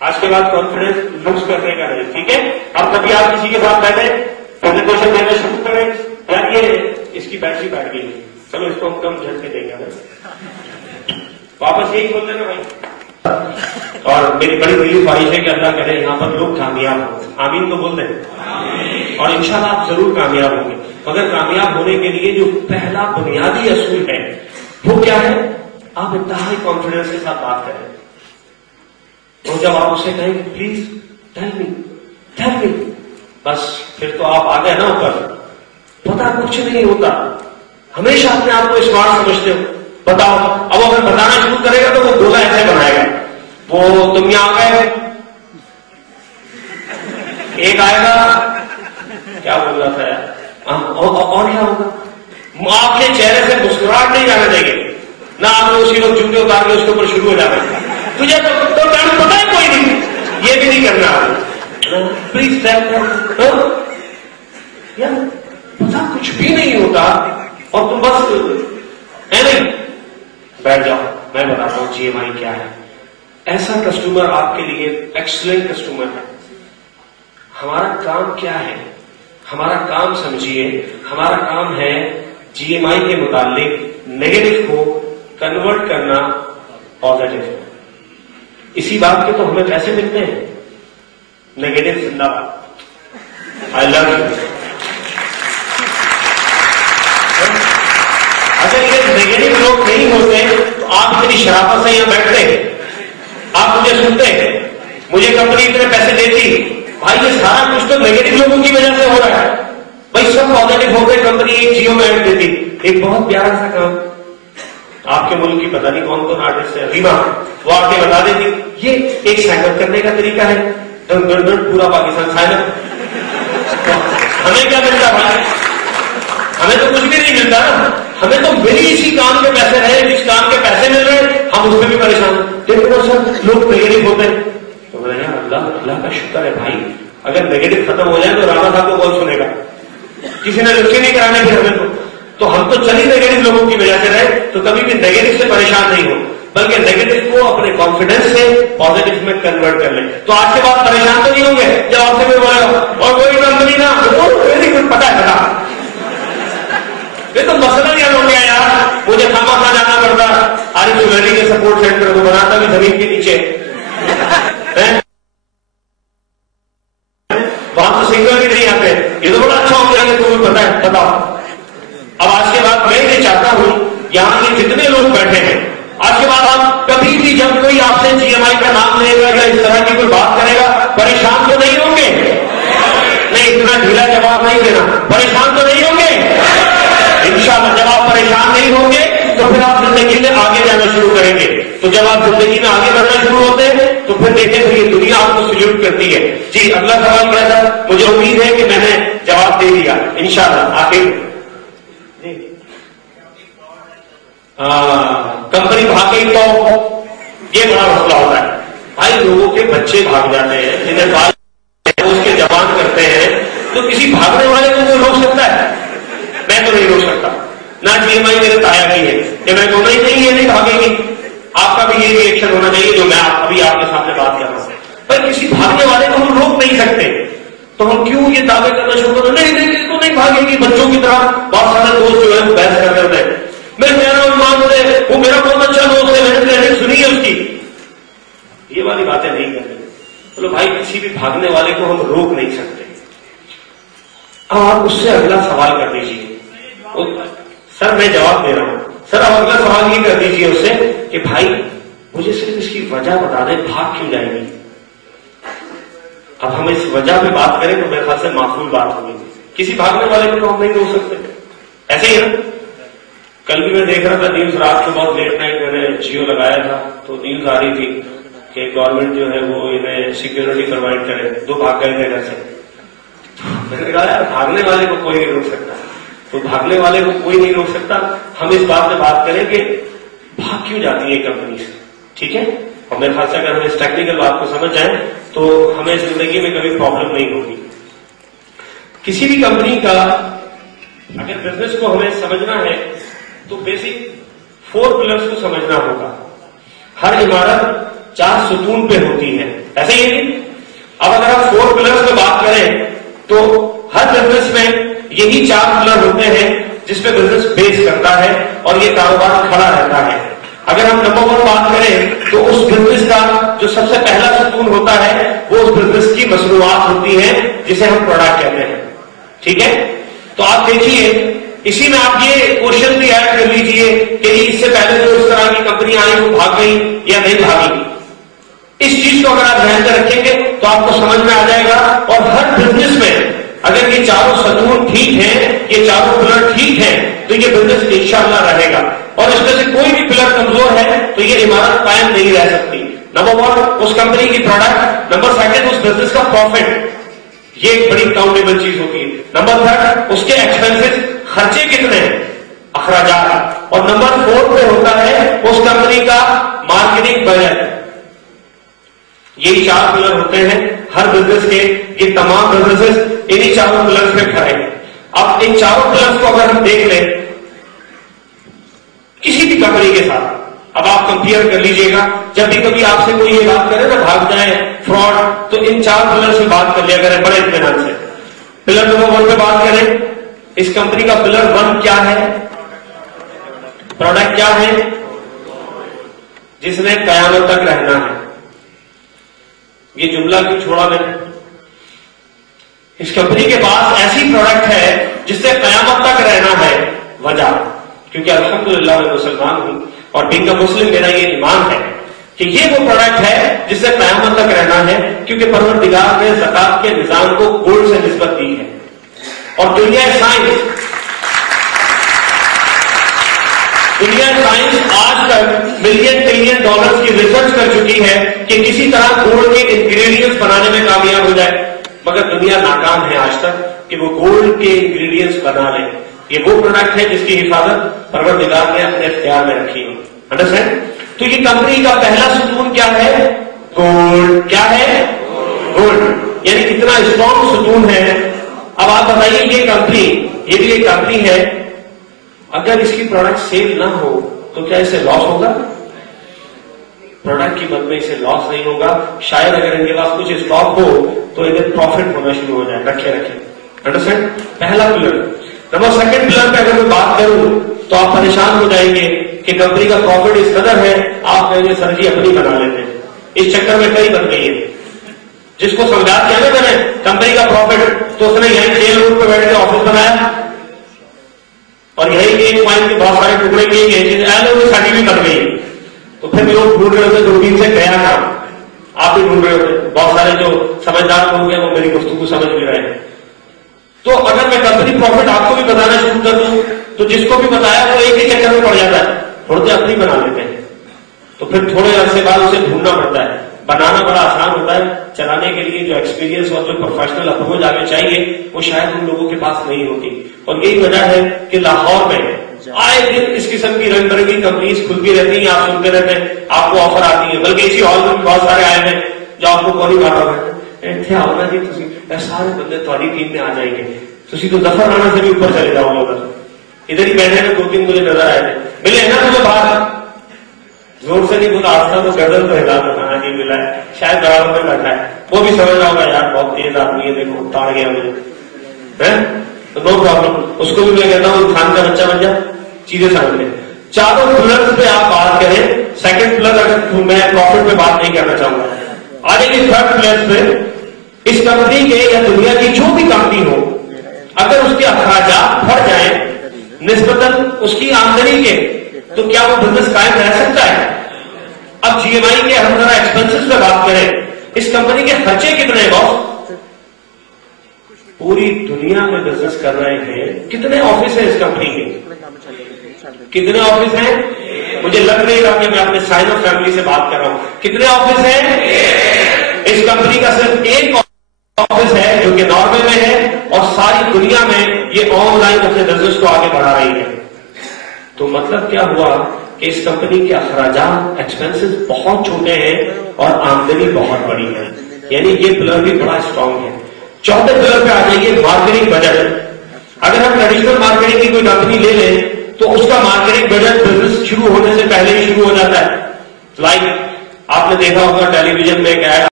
آج کے بعد کانفیڈنس لوز کرنے کا نہیں، ٹھیک ہے؟ اب کبھی آپ کسی کے ساتھ بیٹھے پریزنٹیشن دینا شروع کریں، یار یہ اس کی بیٹری بیٹھ گئی، چلو اس کو ہم کم جھٹکے دیں گے، واپس یہی بول دینا بھائی۔ اور میری بڑی دلی خواہش ہے کہ اللہ کرے یہاں پر لوگ کامیاب ہوں، آمین تو بول دیں، اور انشاءاللہ آپ ضرور کامیاب ہوں گے۔ مگر کامیاب ہونے کے لیے جو پہلا بنیادی اصول ہے وہ کیا ہے؟ آپ انتہائی کانفیڈنس کے ساتھ بات کریں، اور جب آپ اسے کہیں کہ پلیز ٹیل می، بس پھر تو آپ آ گئے نا اوپر۔ پتا کچھ نہیں ہوتا، ہمیشہ اپنے آپ کو اسمارٹ سمجھتے ہو، بتاؤ۔ اب اگر بتانا شروع کرے گا تو وہ گولا ایسے بنائے گا، وہ تم یہاں آ گئے، ایک آئے گا کیا بول رہا تھا یار، اور کیا ہوگا، آپ کے چہرے سے مسکراہٹ نہیں جانے دیں گے، نہ آپ نے اسی وقت جوتے اتار کے اس کے اوپر شروع ہو جانا، تجھے تو پتا ہے کوئی نہیں، یہ بھی نہیں کرنا، پلیز یار پتا کچھ بھی نہیں ہوتا، اور تم بس ہے نہیں، بیٹھ جاؤ میں بتاتا ہوں جی ایم آئی کیا ہے۔ ایسا کسٹمر آپ کے لیے ایکسلنٹ کسٹمر ہے۔ ہمارا کام کیا ہے؟ ہمارا کام سمجھیے، ہمارا کام ہے جی ایم آئی کے متعلق نیگیٹو کو کنورٹ کرنا پازیٹو۔ اسی بات کے تو ہمیں پیسے ملتے ہیں، نیگیٹو زندہ باد، آئی لو یو۔ اگر یہ نیگیٹو لوگ نہیں ہوتے تو آپ اتنی شرافت سے یہاں بیٹھتے، آپ مجھے سنتے، مجھے کمپنی اتنے پیسے دیتی۔ بھائی یہ سارا کچھ تو نیگیٹو لوگوں کی وجہ سے ہو رہا ہے، بھائی سب پازیٹو ہو گئے، کمپنی ایک جیو میں ایڈ دیتی۔ ایک بہت پیارا سا کام، آپ کے ملک کی پتہ نہیں کون کون آرٹسٹ ہے، ریما، وہ آ کے بتا دیتی یہ ایک سائن اپ کرنے کا طریقہ ہے، پورا پاکستان سائن اپ۔ ہمیں کیا ملتا بھائی؟ ہمیں تو کچھ بھی نہیں ملتا نا، ہمیں تو میری اسی کام کے پیسے رہے، جس کام کے پیسے مل رہے ہیں ہم اس میں بھی پریشان ہیں۔ دیکھو سر لوگ نیگیٹو ہوتے ہیں، تو میں نے اللہ کا شکر ہے بھائی، اگر نیگیٹو ختم ہو جائے تو رانا صاحب کو کون سنے گا؟ کسی نے لکھے نہیں کرانے پھر ہمیں تو ہم تو چلی نیگیٹو لوگوں کی وجہ سے رہے، تو کبھی بھی نیگیٹو سے پریشان نہیں ہو، بلکہ نیگیٹو کو اپنے کانفیڈنس سے پازیٹو میں کنورٹ کر لیں۔ تو آج کے بعد پریشان تو نہیں ہوں گے جب آپ سے کوئی بولے گا اور کوئی کمپنی نا پتا ہے پتا، یہ تو مسئلہ نہیں ہو گیا یار، مجھے خامخواہ جانا پڑتا، عارف جویلری کے سپورٹ سینٹر کو بناتا بھی زمین کے نیچے، وہاں تو سنگر بھی نہیں آتے، یہ تو بڑا اچھا ہو گیا کہ تمہیں پتا ہے بتاؤ۔ اب آج کے بعد میں یہ چاہتا ہوں یہاں کے جتنے لوگ بیٹھے ہیں، آج کے بعد آپ کبھی بھی جب کوئی آپ سے جی ایم آئی کا نام لے گا یا اس طرح کی کوئی بات کرے گا پریشان تو نہیں ہوں گے؟ نہیں، اتنا ڈھیلا جواب نہیں دینا، پریشان تو نہیں ہوں گے؟ انشاءاللہ جب آپ پریشان نہیں ہوں گے تو پھر آپ زندگی میں آگے جانا شروع کریں گے۔ تو جب آپ زندگی میں آگے بڑھنا شروع ہوتے ہیں تو پھر دیکھیں پھر یہ دنیا آپ کو سلیوٹ کرتی ہے۔ جی اگلا سوال کیا تھا؟ مجھے امید ہے کہ میں نے جواب دے دیا انشاءاللہ۔ آخر کمپنی بھاگ گئی تو یہ بڑا مسئلہ ہوتا ہے بھائی، لوگوں کے بچے بھاگ جاتے ہیں، جنہیں بال اس کے جوان کرتے ہیں، تو کسی بھاگنے والے کو کوئی روک سکتا ہے؟ میں تو نہیں روک سکتا، نہ جی ایم آئی میرے تایا کی ہے کہ میں تو نہیں یہ نہیں بھاگے گی۔ آپ کا بھی یہ ریئیکشن ہونا چاہیے جو میں ابھی آپ کے سامنے بات کر رہا ہوں، پر کسی بھاگنے والے کو ہم روک نہیں سکتے، تو ہم کیوں یہ دعوے کرنا شروع کرتے نہیں اس کو نہیں بھاگے گی؟ بچوں کی طرح بہت سارے دوست جو ہے بحث کر رہے ہیں، میں کہہ رہا ہوں مان لے وہ میرا بہت اچھا دوست ہے، میں نے ٹریننگ سنی ہے اس کی، یہ والی باتیں نہیں کرنی۔ چلو بھائی کسی بھی بھاگنے والے کو ہم روک نہیں سکتے۔ اب آپ اس سے اگلا سوال کر دیجیے، سر میں جواب دے رہا ہوں، سر اب اگلا سوال یہ کر دیجیے اس سے کہ بھائی مجھے صرف اس کی وجہ بتا دیں، بھاگ کیوں جائے گی؟ اب ہم اس وجہ پہ بات کریں تو میرے خیال سے معقول بات ہوگی، کسی بھاگنے والے کو ہم نہیں روک سکتے، ایسے ہی ہے۔ کل بھی میں دیکھ رہا تھا نیوز، رات کو بہت لیٹ نائٹ میں نے جیو لگایا تھا تو نیوز آ رہی تھی کہ گورنمنٹ جو ہے وہ انہیں سیکورٹی پرووائڈ کرے، 2 بھاگ گئے تھے گھر سے۔ میں نے کہا یار بھاگنے والے کو کوئی نہیں روک سکتا، تو بھاگنے والے کو کوئی نہیں روک سکتا، ہم اس بات پہ بات کریں کہ بھاگ کیوں جاتی ہے کمپنی سے، ٹھیک ہے؟ اور میرے خیال سے اگر ہم اس ٹیکنیکل بات کو سمجھ جائیں تو ہمیں زندگی میں کبھی پرابلم نہیں ہوگی۔ کسی بھی کمپنی کا اگر بزنس کو ہمیں سمجھنا ہے تو بیسک 4 پلرز کو سمجھنا ہوگا۔ ہر عمارت 4 ستون پہ ہوتی ہے، ایسا ایسے ہی ہے. اب اگر ہم 4 پلرز پہ بات کریں تو ہر بزنس میں یہی 4 پلر ہوتے ہیں جس پہ بزنس بیس کرتا ہے اور یہ کاروبار کھڑا رہتا ہے. اگر ہم نمبر 1 بات کریں تو اس بزنس کا جو سب سے پہلا ستون ہوتا ہے وہ اس بزنس کی مصنوعات ہوتی ہے جسے ہم پروڈکٹ کہتے ہیں. ٹھیک ہے؟ تو آپ دیکھیے اسی میں آپ یہ کوشچن بھی ایڈ کر لیجئے کہ اس سے پہلے جو اس طرح کی کمپنی آئی وہ بھاگ گئی یا نہیں بھاگی. اس چیز کو اگر آپ دھیان میں رکھیں گے تو آپ کو سمجھ میں آ جائے گا. اور ہر بزنس میں اگر یہ چاروں ستون ٹھیک ہیں, یہ چاروں پلر ٹھیک ہیں, تو یہ بزنس انشاءاللہ رہے گا. اور اس میں سے کوئی بھی پلر کمزور ہے تو یہ عمارت قائم نہیں رہ سکتی. نمبر 1 اس کمپنی کی پروڈکٹ, نمبر 2 اس بزنس کا پروفٹ, یہ ایک بڑی کاؤنٹیبل چیز ہوتی ہے. نمبر 3 اس کے ایکسپینسز, خرچے کتنے ہیں, اخراجات. اور نمبر 4 پہ ہوتا ہے اس کمپنی کا مارکیٹنگ بجٹ. یہی 4 پلر ہوتے ہیں ہر بزنس کے. یہ تمام بزنس انہی 4 پلرز پہ کھڑے ہیں. اب ان 4 پلرز کو اگر ہم دیکھ لیں کسی بھی کمپنی کے ساتھ, اب آپ کمپیئر کر لیجئے گا. جب بھی کبھی آپ سے کوئی یہ بات کرے نا بھاگ جائیں فراڈ, تو ان 4 پلر سے بات کر لیا کریں بڑے اطمینان سے. پلر نمبر 1 پہ بات کریں, اس کمپنی کا پلر 1 کیا ہے, پروڈکٹ کیا ہے, جس نے قیامت تک رہنا ہے. یہ جملہ کیوں چھوڑا میں نے؟ اس کمپنی کے پاس ایسی پروڈکٹ ہے جس سے قیامت تک رہنا ہے. وجہ کیونکہ الحمدللہ میں مسلمان ہوں اور بینگ اے مسلم میرا یہ ایمان ہے کہ یہ وہ پروڈکٹ ہے جس سے قیامت تک رہنا ہے. کیونکہ پروردگار نے زکات کے نظام کو گولڈ سے نسبت دی ہے. اور دنیا سائنس آج تک ملین ٹریلین ڈالرز کی ریسرچ کر چکی ہے کہ کسی طرح گولڈ کے انگریڈینٹس بنانے میں کامیاب ہو جائے, مگر دنیا ناکام ہے آج تک کہ وہ گولڈ کے انگریڈینٹس بنا لے. یہ وہ پروڈکٹ ہے جس کی حفاظت پروردگار نے اپنے اختیار میں رکھی ہے. انڈرسٹینڈ؟ تو یہ کمپنی کا پہلا ستون کیا ہے, گولڈ. کیا ہے, گولڈ. یعنی کتنا اسٹرانگ ستون ہے. اب آپ بتائیے یہ کمپنی, یہ بھی ایک کمپنی ہے, اگر اس کی پروڈکٹ سیل نہ ہو تو کیا اسے لاس ہوگا؟ پروڈکٹ کی مد میں اسے لاس نہیں ہوگا. شاید اگر ان کے پاس کچھ اسٹاک ہو تو ادھر پروفٹ ہونا شروع ہو جائے. رکھے انڈرسٹینڈ؟ پہلا پلر. نمبر 2 پلر پہ اگر میں بات کروں تو آپ پریشان ہو جائیں گے کہ کمپنی کا پروفٹ اس قدر ہے, آپ کہیں گے سر جی اپنی بنا لیتے ہیں. اس چکر میں کئی بن گئی ہے. جس کو سمجھا دیا نا میں نے کمپنی کا پروفٹ, تو اس نے یہیں جیل روڈ پہ بیٹھ کے آفس بنایا اور یہی کہ ایک پوائنٹ کے بہت سارے ٹکڑے کیے گئے, ساڑی بھی بن گئی. تو پھر لوگ ڈھونڈ رہے ہوتے دوربین سے گیا کام. آپ بھی ڈھونڈ رہے ہوتے, بہت سارے جو سمجھدار لوگ ہیں وہ میری گفتگو سمجھ بھی رہے ہیں. تو اگر میں کمپنی پروفٹ آپ کو بھی بتانا شروع کر دوں تو جس کو بھی بتایا وہ ایک ہی چکر میں پڑ جاتا ہے, تھوڑے اپنی بنا لیتے ہیں. تو پھر تھوڑے عرصے بعد اسے ڈھونڈنا پڑتا ہے. بنانا بڑا آسان ہوتا ہے, چلانے کے لیے جو ایکسپیرینس اور جو پروفیشنل اپروچ آگے چاہیے وہ شاید ان لوگوں کے پاس نہیں ہوتی. اور یہی وجہ ہے کہ لاہور میں آئے دن اس قسم کی رنگ برنگی کمپنیز کھلتی رہتی ہیں. آپ سنتے رہتے ہیں, آپ کو آفر آتی ہے. بلکہ اسی ہال میں بہت سارے آئے ہیں جو آپ کو کوئی بات ہوگا آؤ جی, سارے بندے تھوڑی ٹیم میں آ جائیں گے. تھی تو دفعہ رانا سے بھی اوپر چلے جاؤ گے. ادھر ہی بیٹھے میں 2-3 مجھے نظر آئے تھے. ملے نا تمہیں باہر, زور سے نہیں بولا, آستا تو گردن تو ہلا بتانا نہیں ملا ہے, شاید برابر میں بیٹھا ہے. وہ بھی سمجھ رہا ہوگا یار بہت تیز آدمی ہے, دیکھو تاڑ گیا مجھے, تو نو پرابلم. اس کو بھی میں کہتا ہوں انسان کا بچہ بن جا, چیزیں سمجھ لیں. 4 پلرز پہ آپ بات کریں. 2nd پلر اگر میں پروفٹ پہ بات نہیں کرنا چاہوں گا, آ جائیے 3rd پلر پہ. اس کمپنی کے یا دنیا کی جو بھی کمپنی ہو, اگر اس کے اخراجات بڑھ جائیں نسبتاً اس کی آمدنی کے, تو کیا وہ بزنس قائم رہ سکتا ہے؟ اب جی ایم آئی کے ہم ذرا ایکسپنسز پہ بات کریں. اس کمپنی کے خرچے کتنے ہیں باس؟ پوری دنیا میں بزنس کر رہے ہیں. کتنے آفس ہیں اس کمپنی کے؟ کتنے آفس ہیں؟ مجھے لگ نہیں رہا کہ میں اپنے سائن آف فیملی سے بات کر رہا ہوں. کتنے آفس ہیں؟ اس کمپنی کا صرف ایک آفس ہے جو کہ ناروے میں ہے, اور ساری دنیا میں یہ آن لائن اپنے بزنس کو آگے بڑھا رہی ہے. تو مطلب کیا ہوا کہ اس کمپنی کے اخراجات ایکسپینسز بہت چھوٹے ہیں اور آمدنی بہت بڑی ہے. یعنی یہ پلر بھی بڑا اسٹرانگ ہے. 4تھے پلر پہ آ جائیے, مارکیٹنگ بجٹ. اگر ہم ٹریڈیشنل مارکیٹنگ کی کوئی کمپنی لے لیں تو اس کا مارکیٹنگ بجٹ بزنس شروع ہونے سے پہلے ہی شروع ہو جاتا ہے. لائک آپ نے دیکھا ہوگا ٹیلی ویژن میں ایک ایڈ